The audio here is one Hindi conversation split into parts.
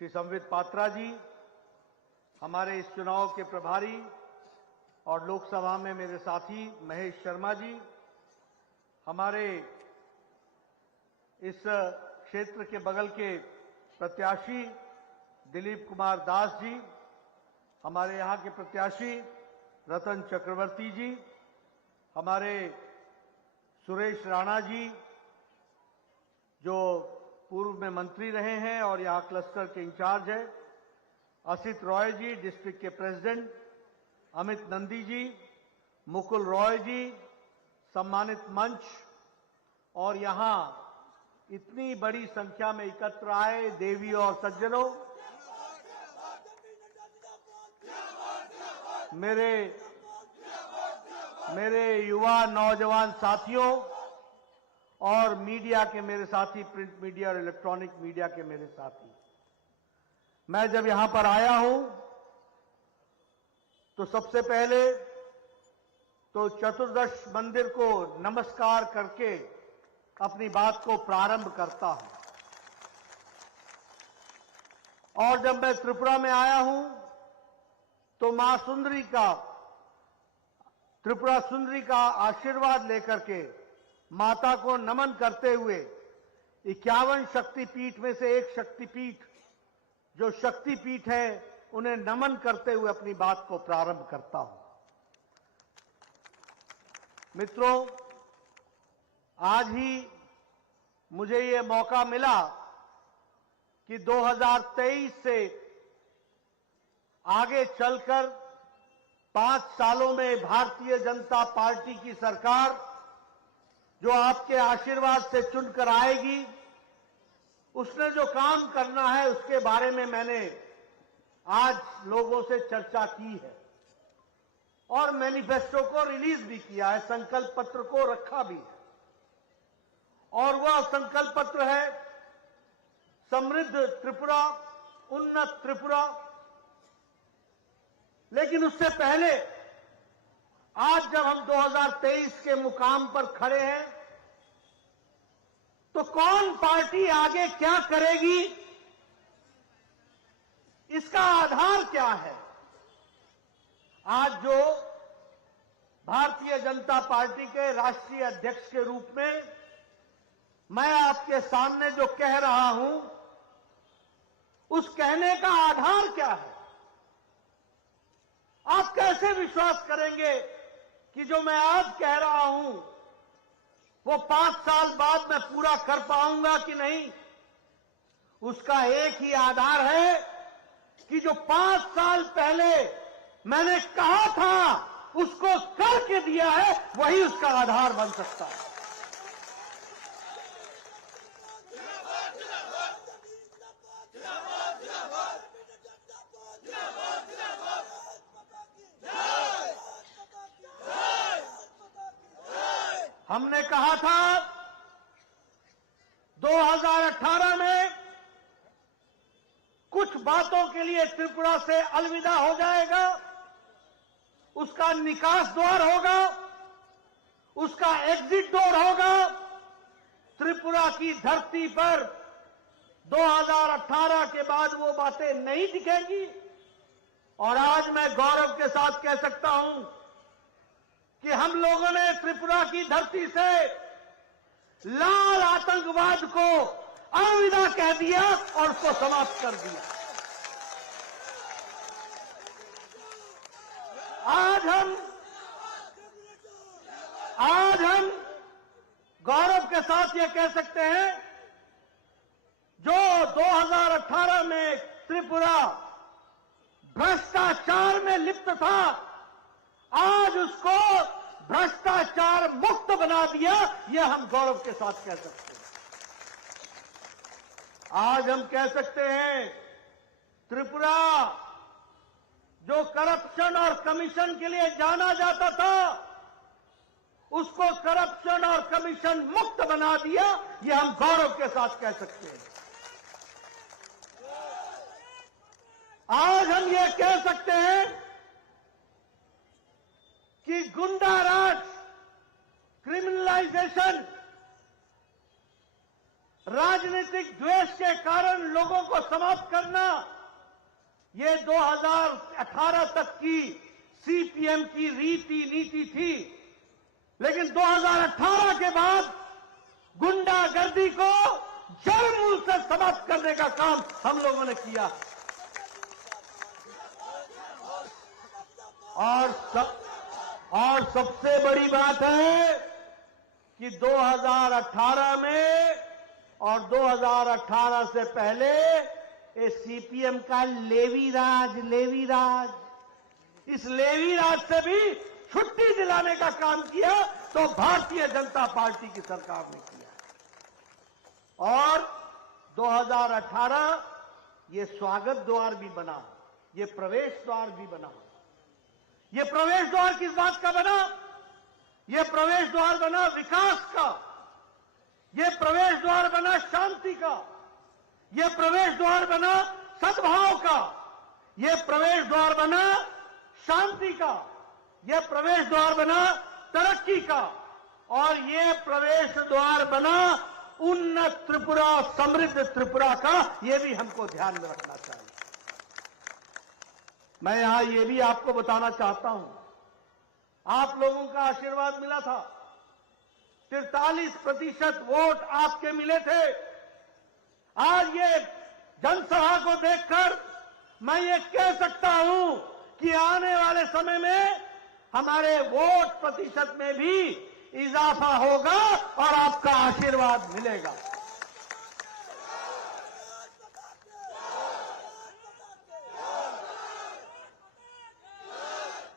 श्री संबित पात्रा जी, हमारे इस चुनाव के प्रभारी और लोकसभा में मेरे साथी महेश शर्मा जी, हमारे इस क्षेत्र के बगल के प्रत्याशी दिलीप कुमार दास जी, हमारे यहाँ के प्रत्याशी रतन चक्रवर्ती जी, हमारे सुरेश राणा जी जो पूर्व में मंत्री रहे हैं और यहाँ क्लस्टर के इंचार्ज है, असित रॉय जी डिस्ट्रिक्ट के प्रेसिडेंट, अमित नंदी जी, मुकुल रॉय जी, सम्मानित मंच और यहाँ इतनी बड़ी संख्या में एकत्र आए देवी और सज्जनों, मेरे युवा नौजवान साथियों और मीडिया के मेरे साथी, प्रिंट मीडिया और इलेक्ट्रॉनिक मीडिया के मेरे साथी, मैं जब यहां पर आया हूं तो सबसे पहले तो चतुर्दश मंदिर को नमस्कार करके अपनी बात को प्रारंभ करता हूं। और जब मैं त्रिपुरा में आया हूं तो मां सुंदरी का, त्रिपुरा सुंदरी का आशीर्वाद लेकर के माता को नमन करते हुए 51 शक्तिपीठ में से एक शक्तिपीठ जो शक्तिपीठ है उन्हें नमन करते हुए अपनी बात को प्रारंभ करता हूं। मित्रों, आज ही मुझे ये मौका मिला कि 2023 से आगे चलकर 5 सालों में भारतीय जनता पार्टी की सरकार जो आपके आशीर्वाद से चुनकर आएगी, उसने जो काम करना है उसके बारे में मैंने आज लोगों से चर्चा की है और मैनिफेस्टो को रिलीज भी किया है, संकल्प पत्र को रखा भी है। और वह संकल्प पत्र है समृद्ध त्रिपुरा, उन्नत त्रिपुरा। लेकिन उससे पहले आज जब हम 2023 के मुकाम पर खड़े हैं तो कौन पार्टी आगे क्या करेगी, इसका आधार क्या है? आज जो भारतीय जनता पार्टी के राष्ट्रीय अध्यक्ष के रूप में मैं आपके सामने जो कह रहा हूं, उस कहने का आधार क्या है? आप कैसे विश्वास करेंगे कि जो मैं आज कह रहा हूं वो 5 साल बाद मैं पूरा कर पाऊंगा कि नहीं? उसका एक ही आधार है कि जो 5 साल पहले मैंने कहा था उसको करके दिया है, वही उसका आधार बन सकता है। हमने कहा था 2018 में कुछ बातों के लिए त्रिपुरा से अलविदा हो जाएगा, उसका निकास द्वार होगा, उसका एग्जिट डोर होगा। त्रिपुरा की धरती पर 2018 के बाद वो बातें नहीं दिखेंगी। और आज मैं गौरव के साथ कह सकता हूं कि हम लोगों ने त्रिपुरा की धरती से लाल आतंकवाद को अलविदा कह दिया और उसको समाप्त कर दिया। आज हम गौरव के साथ ये कह सकते हैं, जो 2018 में त्रिपुरा भ्रष्टाचार में लिप्त था, आज उसको भ्रष्टाचार मुक्त बना दिया, यह हम गौरव के साथ कह सकते हैं। आज हम कह सकते हैं त्रिपुरा जो करप्शन और कमीशन के लिए जाना जाता था, उसको करप्शन और कमीशन मुक्त बना दिया, यह हम गौरव के साथ कह सकते हैं। आज हम ये कह सकते हैं कि गुंडा राज, क्रिमिनलाइजेशन, राजनीतिक द्वेष के कारण लोगों को को समाप्त करना, ये 2018 तक की सीपीएम की रीति नीति थी। लेकिन 2018 के बाद गुंडागर्दी को जड़ मूल से समाप्त करने का काम हम लोगों ने किया। और सबसे बड़ी बात है कि 2018 में और 2018 से पहले ये सीपीएम का लेवी राज, इस लेवी राज से भी छुट्टी दिलाने का काम किया तो भारतीय जनता पार्टी की सरकार ने किया। और 2018 ये स्वागत द्वार भी बना, ये प्रवेश द्वार भी बना। ये प्रवेश द्वार किस बात का बना? ये प्रवेश द्वार बना विकास का, ये प्रवेश द्वार बना शांति का, ये प्रवेश द्वार बना सद्भाव का, ये प्रवेश द्वार बना शांति का, ये प्रवेश द्वार बना तरक्की का, और ये प्रवेश द्वार बना उन्नत त्रिपुरा, समृद्ध त्रिपुरा का। ये भी हमको ध्यान में रखना चाहिए। मैं यहां ये भी आपको बताना चाहता हूं, आप लोगों का आशीर्वाद मिला था, 43% वोट आपके मिले थे। आज ये जनसभा को देखकर मैं ये कह सकता हूं कि आने वाले समय में हमारे वोट प्रतिशत में भी इजाफा होगा और आपका आशीर्वाद मिलेगा।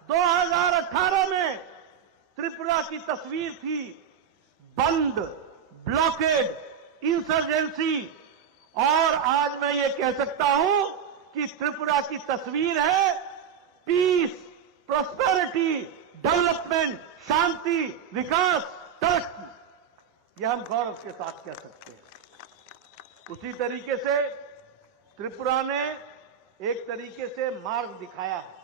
दो 2018 में त्रिपुरा की तस्वीर थी बंद, ब्लॉकेड, इंसर्जेंसी, और आज मैं ये कह सकता हूं कि त्रिपुरा की तस्वीर है पीस, प्रॉस्पेरिटी, डेवलपमेंट, शांति, विकास, तरक्की। यह हम गौरव के साथ कह सकते हैं। उसी तरीके से त्रिपुरा ने एक तरीके से मार्ग दिखाया है,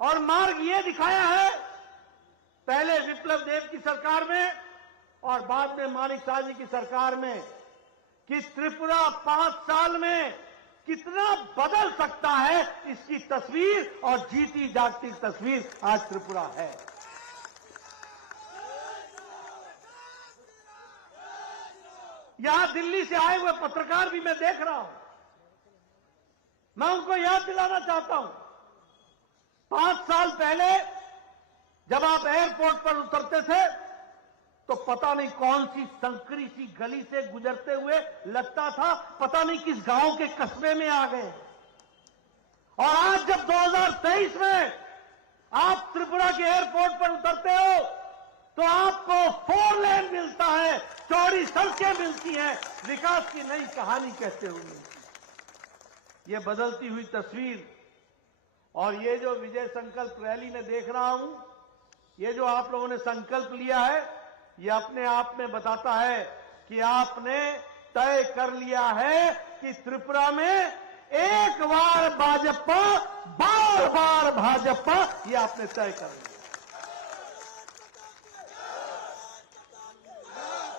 और मार्ग ये दिखाया है पहले विप्लव देव की सरकार में और बाद में मानिक शाह जी की सरकार में, कि त्रिपुरा 5 साल में कितना बदल सकता है, इसकी तस्वीर और जीती जागती तस्वीर आज त्रिपुरा है। यहां दिल्ली से आए हुए पत्रकार भी मैं देख रहा हूं, मैं उनको याद दिलाना चाहता हूं, 5 साल पहले जब आप एयरपोर्ट पर उतरते थे तो पता नहीं कौन सी संकरी सी गली से गुजरते हुए लगता था पता नहीं किस गांव के कस्बे में आ गए। और आज जब 2023 में आप त्रिपुरा के एयरपोर्ट पर उतरते हो तो आपको 4 लेन मिलता है, चौड़ी सड़कें मिलती हैं, विकास की नई कहानी कहते हुए मिलती है। ये बदलती हुई तस्वीर और ये जो विजय संकल्प रैली में देख रहा हूं, ये जो आप लोगों ने संकल्प लिया है, ये अपने आप में बताता है कि आपने तय कर लिया है कि त्रिपुरा में एक बार भाजपा, बार बार भाजपा, ये आपने तय कर लिया।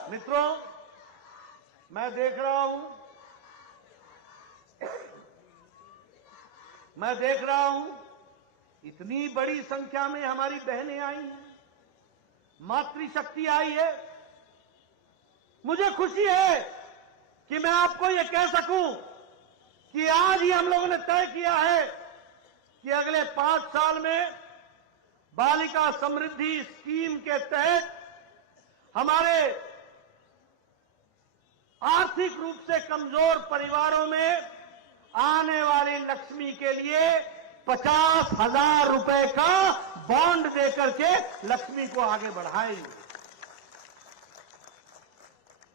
मित्रों, मैं देख रहा हूं इतनी बड़ी संख्या में हमारी बहनें आई हैं, मातृशक्ति आई है। मुझे खुशी है कि मैं आपको यह कह सकूं कि आज ही हम लोगों ने तय किया है कि अगले 5 साल में बालिका समृद्धि स्कीम के तहत हमारे आर्थिक रूप से कमजोर परिवारों में आने वाली लक्ष्मी के लिए 50,000 रुपए का बॉन्ड देकर के लक्ष्मी को आगे बढ़ाएंगे।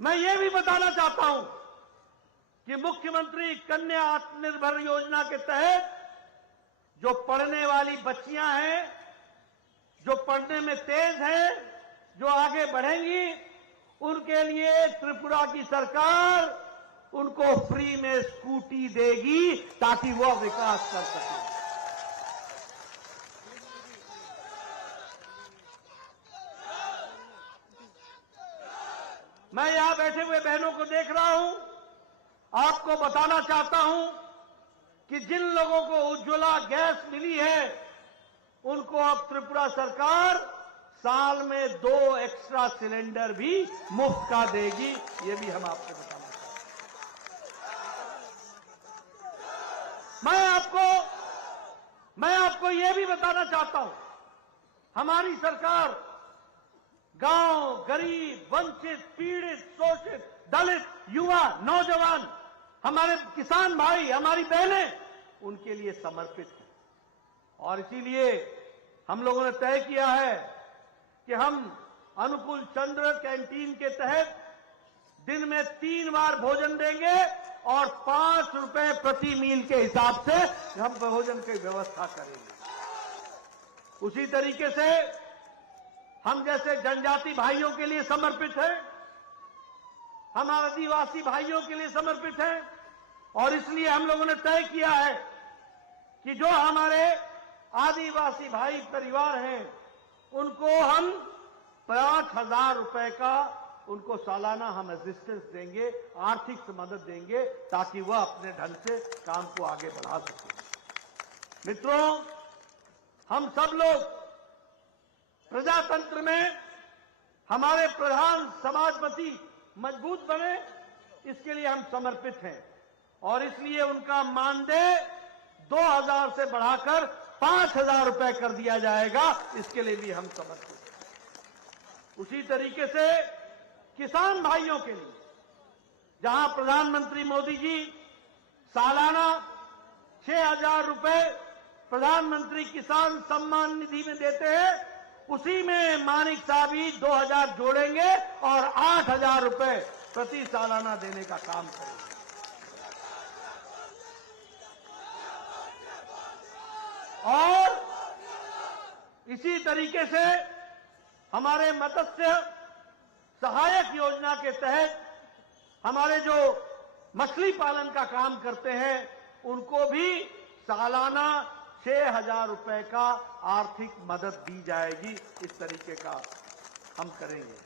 मैं ये भी बताना चाहता हूं कि मुख्यमंत्री कन्या आत्मनिर्भर योजना के तहत जो पढ़ने वाली बच्चियां हैं, जो पढ़ने में तेज हैं, जो आगे बढ़ेंगी, उनके लिए त्रिपुरा की सरकार उनको फ्री में स्कूटी देगी ताकि वो विकास कर सके। मैं यहां बैठे हुए बहनों को देख रहा हूं, आपको बताना चाहता हूं कि जिन लोगों को उज्ज्वला गैस मिली है उनको अब त्रिपुरा सरकार साल में 2 एक्स्ट्रा सिलेंडर भी मुफ्त का देगी। ये भी हम आपको बताना चाहते हैं। मैं आपको ये भी बताना चाहता हूं, हमारी सरकार गांव, गरीब, वंचित, पीड़ित, शोषित, दलित, युवा, नौजवान, हमारे किसान भाई, हमारी बहनें, उनके लिए समर्पित है। और इसीलिए हम लोगों ने तय किया है कि हम अनुकूल चंद्र कैंटीन के तहत दिन में 3 बार भोजन देंगे और 5 रुपए प्रति मील के हिसाब से हम भोजन की व्यवस्था करेंगे। उसी तरीके से हम जैसे जनजाति भाइयों के लिए समर्पित है, हम आदिवासी भाइयों के लिए समर्पित है। और इसलिए हम लोगों ने तय किया है कि जो हमारे आदिवासी भाई परिवार हैं उनको हम 5,000 रुपए का उनको सालाना हम असिस्टेंस देंगे, आर्थिक मदद देंगे, ताकि वह अपने ढंग से काम को आगे बढ़ा सके। मित्रों, हम सब लोग प्रजातंत्र में हमारे प्रधान समाजपति मजबूत बने, इसके लिए हम समर्पित हैं। और इसलिए उनका मानदेय 2,000 से बढ़ाकर 5,000 रुपए कर दिया जाएगा, इसके लिए भी हम समर्पित हैं। उसी तरीके से किसान भाइयों के लिए, जहां प्रधानमंत्री मोदी जी सालाना 6,000 रुपए प्रधानमंत्री किसान सम्मान निधि में देते हैं, उसी में मानिक साहब ही 2,000 जोड़ेंगे और 8,000 रुपए प्रति सालाना देने का काम करेंगे। और इसी तरीके से हमारे मत्स्य सहायक योजना के तहत हमारे जो मछली पालन का काम करते हैं उनको भी सालाना 6,000 रुपए का आर्थिक मदद दी जाएगी। इस तरीके का हम करेंगे।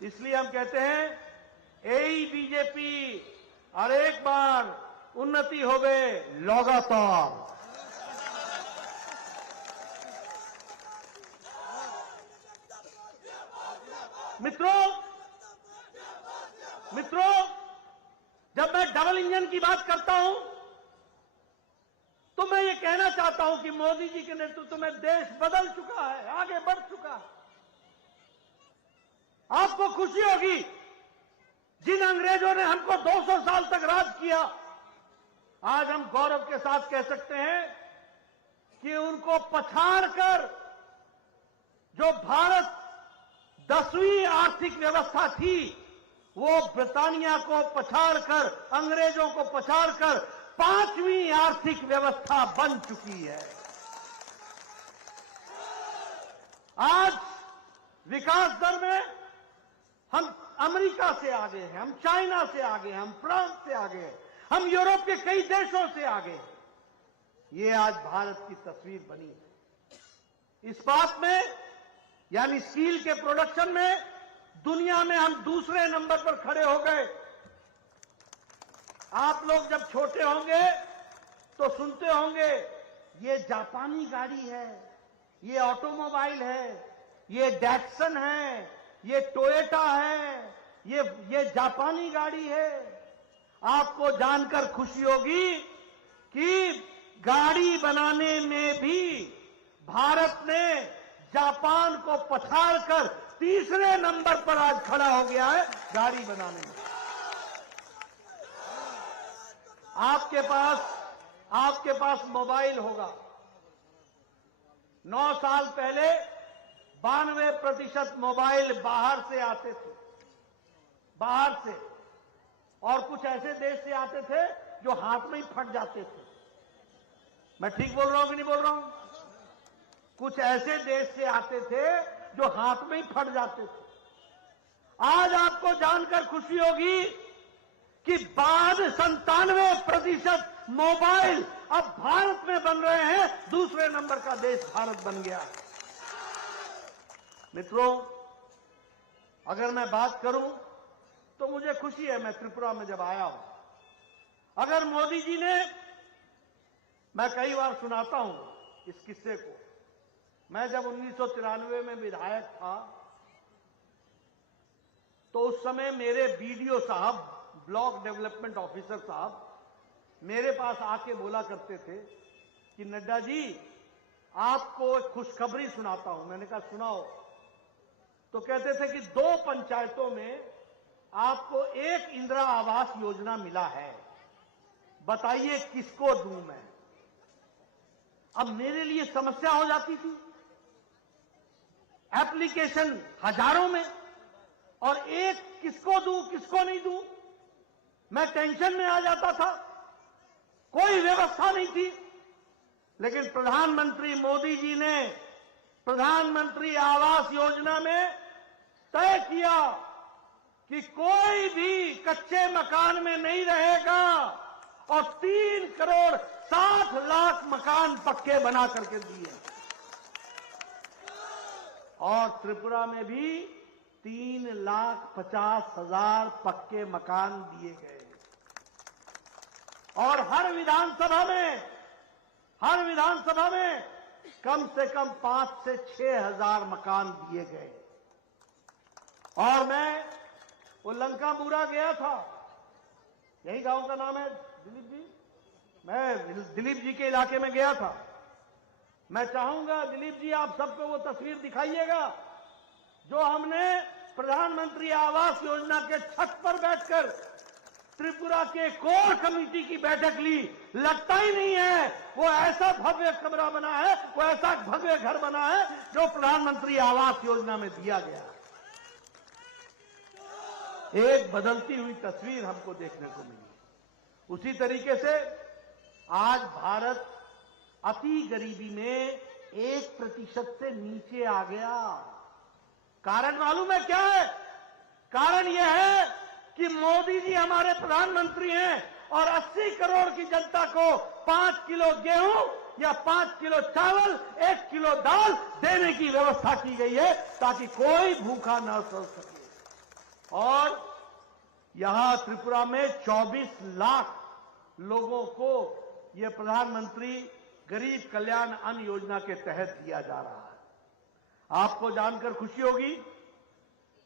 इसलिए हम कहते हैं यही बीजेपी और एक बार उन्नति होवे लगातार। मित्रों, जब मैं डबल इंजन की बात करता हूं तो मैं ये कहना चाहता हूं कि मोदी जी के नेतृत्व में देश बदल चुका है, आगे बढ़ चुका है। आपको खुशी होगी, जिन अंग्रेजों ने हमको 200 साल तक राज किया, आज हम गौरव के साथ कह सकते हैं कि उनको पछाड़कर जो भारत 10वीं आर्थिक व्यवस्था थी, वो ब्रिटानिया को पछाड़कर, अंग्रेजों को पछाड़कर 5वीं आर्थिक व्यवस्था बन चुकी है। आज विकास दर में हम अमेरिका से आगे हैं, हम चाइना से आगे हैं, हम फ्रांस से आगे हैं, हम यूरोप के कई देशों से आगे हैं। ये आज भारत की तस्वीर बनी है। इस बात में, यानी स्टील के प्रोडक्शन में दुनिया में हम दूसरे नंबर पर खड़े हो गए। आप लोग जब छोटे होंगे तो सुनते होंगे ये जापानी गाड़ी है, ये ऑटोमोबाइल है, ये डैटसन है, ये टोयोटा है, ये जापानी गाड़ी है। आपको जानकर खुशी होगी कि गाड़ी बनाने में भी भारत ने जापान को पछाड़कर तीसरे नंबर पर आज खड़ा हो गया है गाड़ी बनाने में। आपके पास मोबाइल होगा। 9 साल पहले 92% मोबाइल बाहर से आते थे, बाहर से, और कुछ ऐसे देश से आते थे जो हाथ में ही फट जाते थे। मैं ठीक बोल रहा हूं कि नहीं बोल रहा हूं? कुछ ऐसे देश से आते थे जो हाथ में ही फट जाते थे। आज आपको जानकर खुशी होगी कि 97% मोबाइल अब भारत में बन रहे हैं। दूसरे नंबर का देश भारत बन गया। मित्रों, अगर मैं बात करूं तो मुझे खुशी है। मैं त्रिपुरा में जब आया हूं अगर मोदी जी ने, मैं कई बार सुनाता हूं इस किस्से को, मैं जब 1993 में विधायक था तो उस समय मेरे बीडीओ साहब, ब्लॉक डेवलपमेंट ऑफिसर साहब मेरे पास आके बोला करते थे कि नड्डा जी आपको एक खुशखबरी सुनाता हूं। मैंने कहा सुनाओ। तो कहते थे कि 2 पंचायतों में आपको एक इंदिरा आवास योजना मिला है, बताइए किसको दूं मैं। अब मेरे लिए समस्या हो जाती थी, एप्लीकेशन हजारों में और एक किसको दूं किसको नहीं दूं, मैं टेंशन में आ जाता था, कोई व्यवस्था नहीं थी। लेकिन प्रधानमंत्री मोदी जी ने प्रधानमंत्री आवास योजना में तय किया कि कोई भी कच्चे मकान में नहीं रहेगा और 3 करोड़ 60 लाख मकान पक्के बना करके दिए। और त्रिपुरा में भी 3,50,000 पक्के मकान दिए गए और हर विधानसभा में कम से कम 5 से 6 हजार मकान दिए गए। और मैं वो लंकापुरा गया था, यही गांव का नाम है दिलीप जी, मैं दिलीप जी के इलाके में गया था। मैं चाहूंगा दिलीप जी आप सबको वो तस्वीर दिखाइएगा जो हमने प्रधानमंत्री आवास योजना के छत पर बैठकर त्रिपुरा के कोर कमेटी की बैठक ली। लगता ही नहीं है वो ऐसा भव्य कमरा बना है, वो ऐसा भव्य घर बना है जो प्रधानमंत्री आवास योजना में दिया गया। एक बदलती हुई तस्वीर हमको देखने को मिली। उसी तरीके से आज भारत अति गरीबी में 1% से नीचे आ गया। कारण मालूम है क्या है? कारण यह है कि मोदी जी हमारे प्रधानमंत्री हैं और 80 करोड़ की जनता को 5 किलो गेहूं या 5 किलो चावल, 1 किलो दाल देने की व्यवस्था की गई है ताकि कोई भूखा न सो सके। और यहां त्रिपुरा में 24 लाख लोगों को यह प्रधानमंत्री गरीब कल्याण अन्न योजना के तहत दिया जा रहा है। आपको जानकर खुशी होगी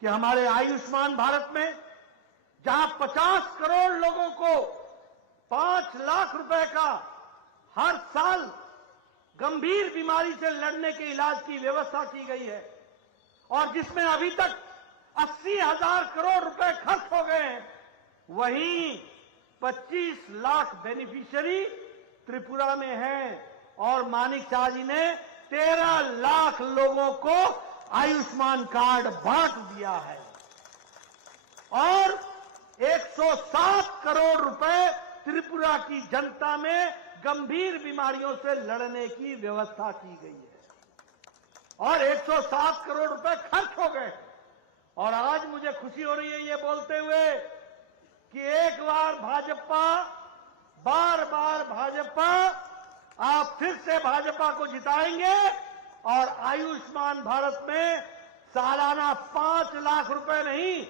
कि हमारे आयुष्मान भारत में जहां 50 करोड़ लोगों को 5 लाख रुपए का हर साल गंभीर बीमारी से लड़ने के इलाज की व्यवस्था की गई है और जिसमें अभी तक 80,000 करोड़ रुपए खर्च हो गए हैं, वहीं 25 लाख बेनिफिशियरी त्रिपुरा में हैं और मानिक शाह जी ने 13 लाख लोगों को आयुष्मान कार्ड बांट दिया है और 107 करोड़ रुपए त्रिपुरा की जनता में गंभीर बीमारियों से लड़ने की व्यवस्था की गई है और 107 करोड़ रुपए खर्च हो गए। और आज मुझे खुशी हो रही है ये बोलते हुए कि एक बार भाजपा, बार बार भाजपा, आप फिर से भाजपा को जिताएंगे और आयुष्मान भारत में सालाना 5 लाख रुपए नहीं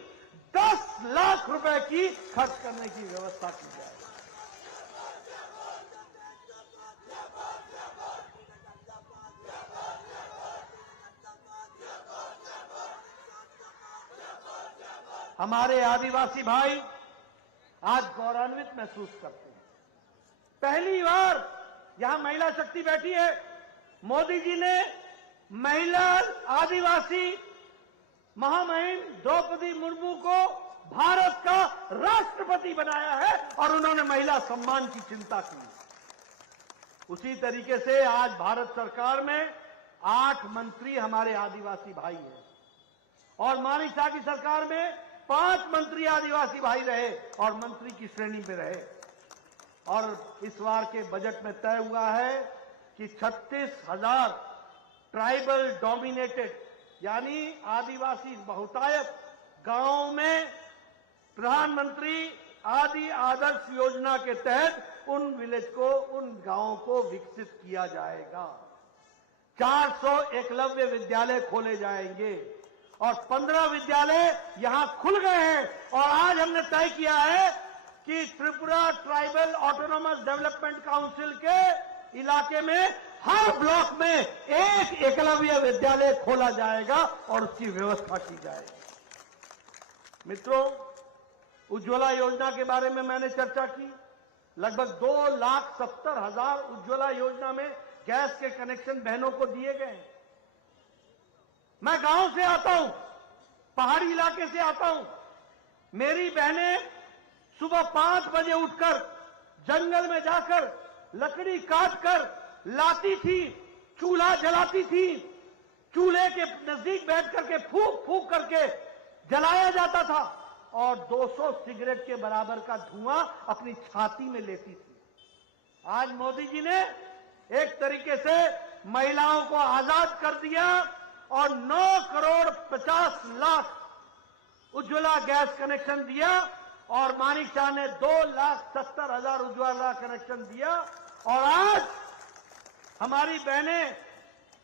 10 लाख रुपए की खर्च करने की व्यवस्था की जाए। हमारे आदिवासी भाई आज गौरवान्वित महसूस करते हैं। पहली बार यहां महिला शक्ति बैठी है। मोदी जी ने महिला आदिवासी महामहिम द्रौपदी मुर्मू को भारत का राष्ट्रपति बनाया है और उन्होंने महिला सम्मान की चिंता की। उसी तरीके से आज भारत सरकार में 8 मंत्री हमारे आदिवासी भाई हैं और मानिक शाह की सरकार में 5 मंत्री आदिवासी भाई रहे और मंत्री की श्रेणी में रहे। और इस बार के बजट में तय हुआ है कि 36,000 ट्राइबल डोमिनेटेड यानी आदिवासी बहुतायत गांवों में प्रधानमंत्री आदि आदर्श योजना के तहत उन विलेज को, उन गांवों को विकसित किया जाएगा। 400 एकलव्य विद्यालय खोले जाएंगे और 15 विद्यालय यहां खुल गए हैं और आज हमने तय किया है कि Tripura tribal autonomous development council के इलाके में हर ब्लॉक में एक एकलव्य विद्यालय खोला जाएगा और उसकी व्यवस्था की जाएगी। मित्रों, उज्ज्वला योजना के बारे में मैंने चर्चा की। लगभग 2,70,000 उज्ज्वला योजना में गैस के कनेक्शन बहनों को दिए गए। मैं गांव से आता हूं, पहाड़ी इलाके से आता हूं। मेरी बहनें सुबह 5 बजे उठकर जंगल में जाकर लकड़ी काटकर लाती थी, चूल्हा जलाती थी। चूल्हे के नजदीक बैठ करके फूंक फूंक करके जलाया जाता था और 200 सिगरेट के बराबर का धुआं अपनी छाती में लेती थी। आज मोदी जी ने एक तरीके से महिलाओं को आजाद कर दिया और 9,50,00,000 उज्ज्वला गैस कनेक्शन दिया और मानिक शाह ने 2,70,000 उज्ज्वला कनेक्शन दिया। और आज हमारी बहनें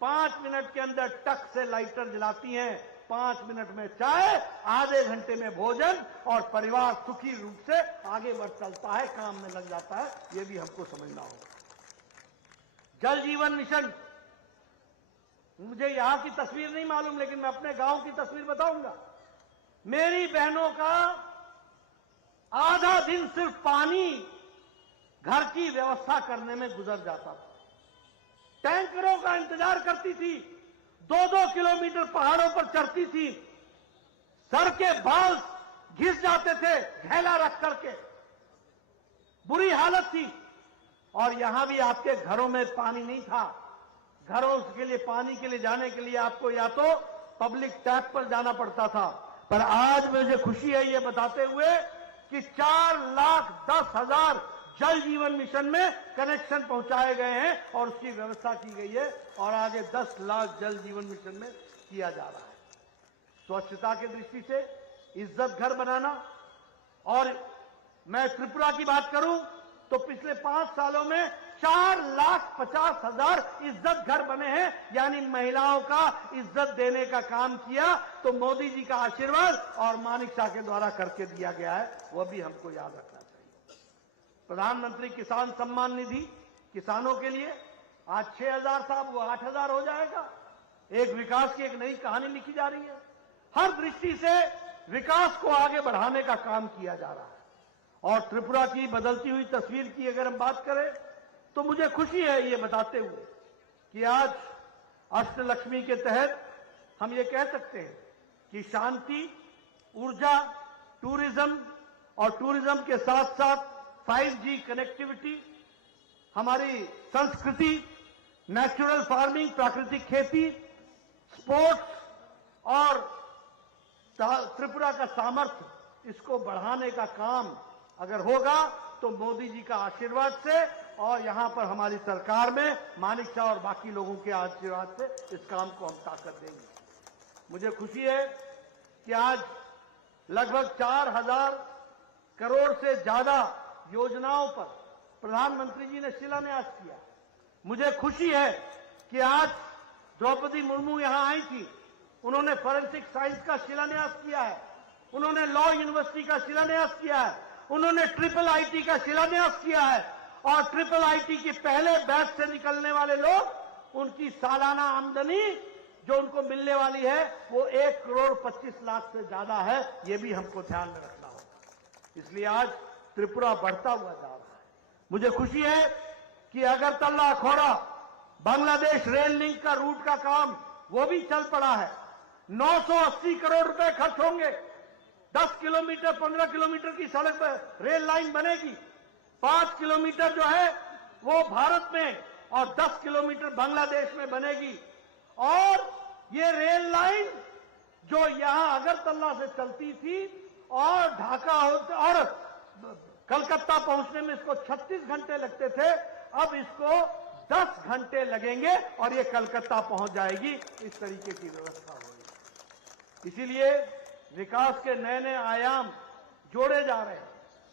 5 मिनट के अंदर टक से लाइटर जलाती हैं, 5 मिनट में चाय, आधे घंटे में भोजन और परिवार सुखी रूप से आगे बढ़ चलता है, काम में लग जाता है। यह भी हमको समझना होगा। जल जीवन मिशन, मुझे यहां की तस्वीर नहीं मालूम, लेकिन मैं अपने गांव की तस्वीर बताऊंगा। मेरी बहनों का आधा दिन सिर्फ पानी घर की व्यवस्था करने में गुजर जाता था। टैंकरों का इंतजार करती थी, 2-2 किलोमीटर पहाड़ों पर चढ़ती थी, सर के बाल घिस जाते थे घेला रख करके, बुरी हालत थी। और यहां भी आपके घरों में पानी नहीं था। घरों के लिए पानी के लिए जाने के लिए आपको या तो पब्लिक टैप पर जाना पड़ता था। पर आज मुझे खुशी है ये बताते हुए कि 4,10,000 जल जीवन मिशन में कनेक्शन पहुंचाए गए हैं और उसकी व्यवस्था की गई है और आगे 10 लाख जल जीवन मिशन में किया जा रहा है। स्वच्छता की दृष्टि से इज्जत घर बनाना, और मैं त्रिपुरा की बात करूं तो पिछले 5 सालों में 4,50,000 इज्जत घर बने हैं, यानी महिलाओं का इज्जत देने का काम किया तो मोदी जी का आशीर्वाद और मानिक शाह के द्वारा करके दिया गया है। वह भी हमको याद रखना चाहिए। प्रधानमंत्री किसान सम्मान निधि किसानों के लिए आज 6,000 था, वो 8,000 हो जाएगा। एक विकास की एक नई कहानी लिखी जा रही है। हर दृष्टि से विकास को आगे बढ़ाने का काम किया जा रहा है। और त्रिपुरा की बदलती हुई तस्वीर की अगर हम बात करें तो मुझे खुशी है ये बताते हुए कि आज अष्टलक्ष्मी के तहत हम ये कह सकते हैं कि शांति, ऊर्जा, टूरिज्म और टूरिज्म के साथ साथ 5G कनेक्टिविटी, हमारी संस्कृति, नेचुरल फार्मिंग, प्राकृतिक खेती, स्पोर्ट्स और त्रिपुरा का सामर्थ्य, इसको बढ़ाने का काम अगर होगा तो मोदी जी का आशीर्वाद से और यहां पर हमारी सरकार में मानिक शाह और बाकी लोगों के आशीर्वाद से इस काम को हम ताकत देंगे। मुझे खुशी है कि आज लगभग 4,000 करोड़ से ज्यादा योजनाओं पर प्रधानमंत्री जी ने शिलान्यास किया। मुझे खुशी है कि आज द्रौपदी मुर्मू यहां आई थी, उन्होंने फॉरेंसिक साइंस का शिलान्यास किया है, उन्होंने लॉ यूनिवर्सिटी का शिलान्यास किया है, उन्होंने IIIT का शिलान्यास किया है। और IIIT की पहले बैच से निकलने वाले लोग, उनकी सालाना आमदनी जो उनको मिलने वाली है वो 1,25,00,000 से ज्यादा है। ये भी हमको ध्यान में रखना होगा। इसलिए आज त्रिपुरा बढ़ता हुआ जा रहा है। मुझे खुशी है कि अगरतला अखौरा बांग्लादेश रेल लिंक का रूट का काम वो भी चल पड़ा है। 980 करोड़ रुपए खर्च होंगे। 10 किलोमीटर 15 किलोमीटर की सड़क पर रेल लाइन बनेगी। 5 किलोमीटर जो है वो भारत में और 10 किलोमीटर बांग्लादेश में बनेगी। और ये रेल लाइन जो यहां अगरतला से चलती थी और ढाका होते और कलकत्ता पहुंचने में इसको 36 घंटे लगते थे, अब इसको 10 घंटे लगेंगे और ये कलकत्ता पहुंच जाएगी। इस तरीके की व्यवस्था होगी। इसीलिए विकास के नए नए आयाम जोड़े जा रहे हैं।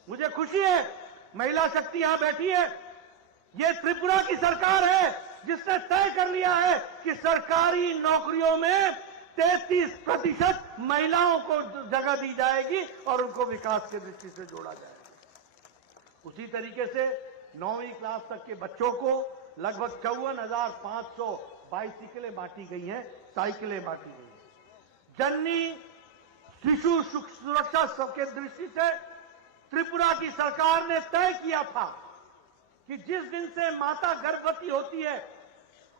मुझे खुशी है महिला शक्ति यहां बैठी है। ये त्रिपुरा की सरकार है जिसने तय कर लिया है कि सरकारी नौकरियों में 33% महिलाओं को जगह दी जाएगी और उनको विकास की दृष्टि से जोड़ा जाएगा। उसी तरीके से 9वीं क्लास तक के बच्चों को लगभग 54,500 बाइसिकलें बांटी गई हैं, साइकिलें बांटी गई हैं। जननी शिशु सुरक्षा के दृष्टि से त्रिपुरा की सरकार ने तय किया था कि जिस दिन से माता गर्भवती होती है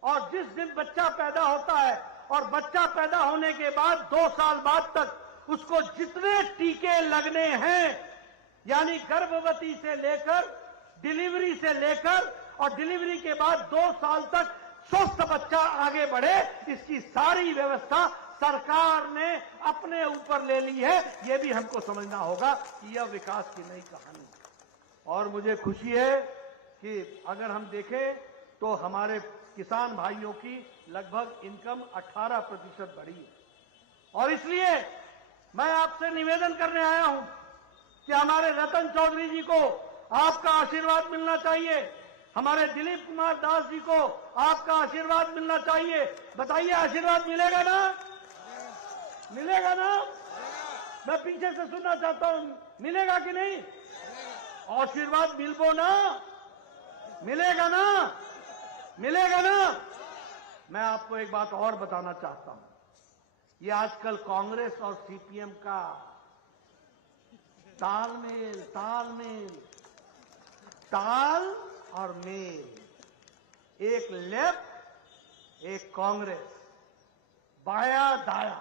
और जिस दिन बच्चा पैदा होता है और बच्चा पैदा होने के बाद 2 साल बाद तक उसको जितने टीके लगने हैं, यानी गर्भवती से लेकर डिलीवरी से लेकर और डिलीवरी के बाद 2 साल तक स्वस्थ बच्चा आगे बढ़े, इसकी सारी व्यवस्था सरकार ने अपने ऊपर ले ली है। यह भी हमको समझना होगा कि यह विकास की नई कहानी है। और मुझे खुशी है कि अगर हम देखें तो हमारे किसान भाइयों की लगभग इनकम 18% बढ़ी है। और इसलिए मैं आपसे निवेदन करने आया हूं कि हमारे रतन चौधरी जी को आपका आशीर्वाद मिलना चाहिए, हमारे दिलीप कुमार दास जी को आपका आशीर्वाद मिलना चाहिए। बताइए, आशीर्वाद मिलेगा ना? मिलेगा ना? मैं पीछे से सुनना चाहता हूं, मिलेगा कि नहीं? आशीर्वाद मिलबो ना? मिलेगा ना? मिलेगा ना? मैं आपको एक बात और बताना चाहता हूं। ये आजकल कांग्रेस और सीपीएम का तालमेल, ताल और मेल, एक लेफ्ट एक कांग्रेस, बाया दाया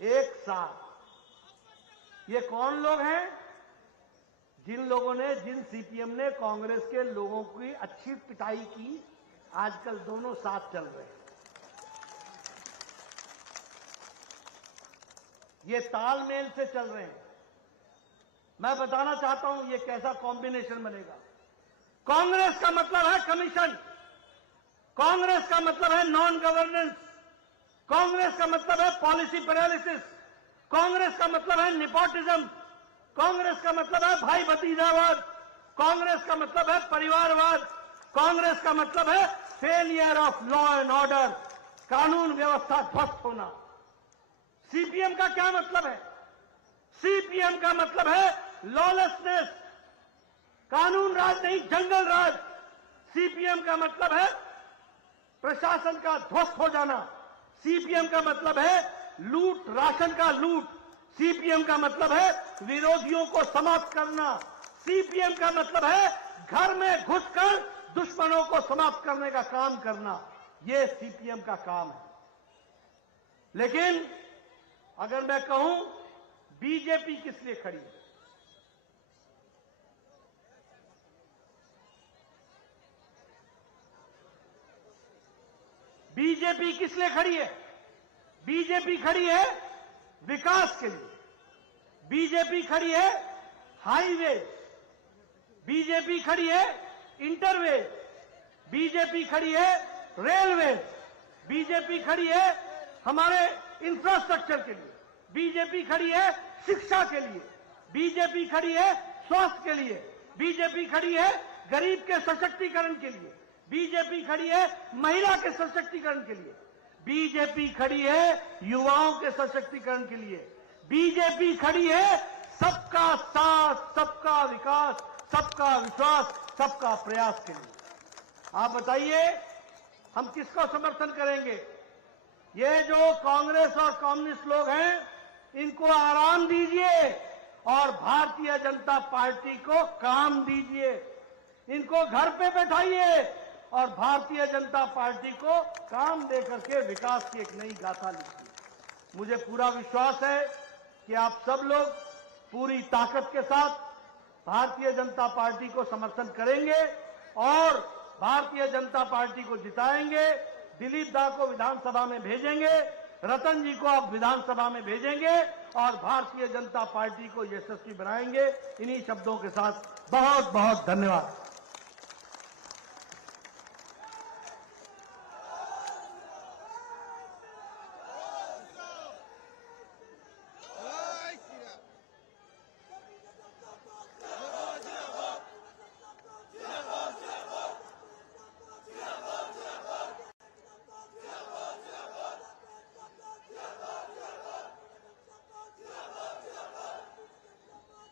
एक साथ। ये कौन लोग हैं? जिन लोगों ने, जिन सीपीएम ने कांग्रेस के लोगों की अच्छी पिटाई की, आजकल दोनों साथ चल रहे हैं। ये तालमेल से चल रहे हैं। मैं बताना चाहता हूं ये कैसा कॉम्बिनेशन बनेगा। कांग्रेस का मतलब है कमीशन, कांग्रेस का मतलब है नॉन गवर्नेंस, कांग्रेस का मतलब है पॉलिसी पैरालिसिस, कांग्रेस का मतलब है निपोटिज्म, कांग्रेस का मतलब है भाई भतीजावाद, कांग्रेस का मतलब है परिवारवाद, कांग्रेस का मतलब है failure of law and order, कानून व्यवस्था ध्वस्त होना। सीपीएम का क्या मतलब है? सीपीएम का मतलब है लॉलेसनेस, कानून राज नहीं, जंगल राज। सीपीएम का मतलब है प्रशासन का ध्वस्त हो जाना। सीपीएम का मतलब है लूट, राशन का लूट। सीपीएम का मतलब है विरोधियों को समाप्त करना। सीपीएम का मतलब है घर में घुसकर दुश्मनों को समाप्त करने का काम करना। यह सीपीएम का काम है। लेकिन अगर मैं कहूं बीजेपी किस लिए खड़ी है? बीजेपी किस लिए खड़ी है? बीजेपी खड़ी है विकास के लिए। बीजेपी खड़ी है हाईवे, बीजेपी खड़ी है इंटरवे, बीजेपी खड़ी है रेलवे, बीजेपी खड़ी है हमारे इंफ्रास्ट्रक्चर के लिए, बीजेपी खड़ी है शिक्षा के लिए, बीजेपी खड़ी है स्वास्थ्य के लिए, बीजेपी खड़ी है गरीब के सशक्तिकरण के लिए, बीजेपी खड़ी है महिला के सशक्तिकरण के लिए, बीजेपी खड़ी है युवाओं के सशक्तिकरण के लिए, बीजेपी खड़ी है सबका साथ, सबका विकास, सबका विश्वास, सबका प्रयास के लिए। आप बताइए, हम किसको समर्थन करेंगे? ये जो कांग्रेस और कम्युनिस्ट लोग हैं, इनको आराम दीजिए और भारतीय जनता पार्टी को काम दीजिए। इनको घर पे बैठाइए और भारतीय जनता पार्टी को काम देकर के विकास की एक नई गाथा लिखिए। मुझे पूरा विश्वास है कि आप सब लोग पूरी ताकत के साथ भारतीय जनता पार्टी को समर्थन करेंगे और भारतीय जनता पार्टी को जिताएंगे। दिलीप दा को विधानसभा में भेजेंगे, रतन जी को आप विधानसभा में भेजेंगे और भारतीय जनता पार्टी को यशस्वी बनाएंगे। इन्हीं शब्दों के साथ बहुत बहुत धन्यवाद।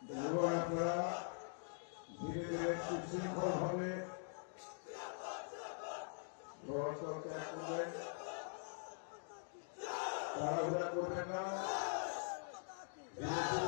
धन्यवाद आपका। త్యాగపూర్వకంగా చాలా విధంగా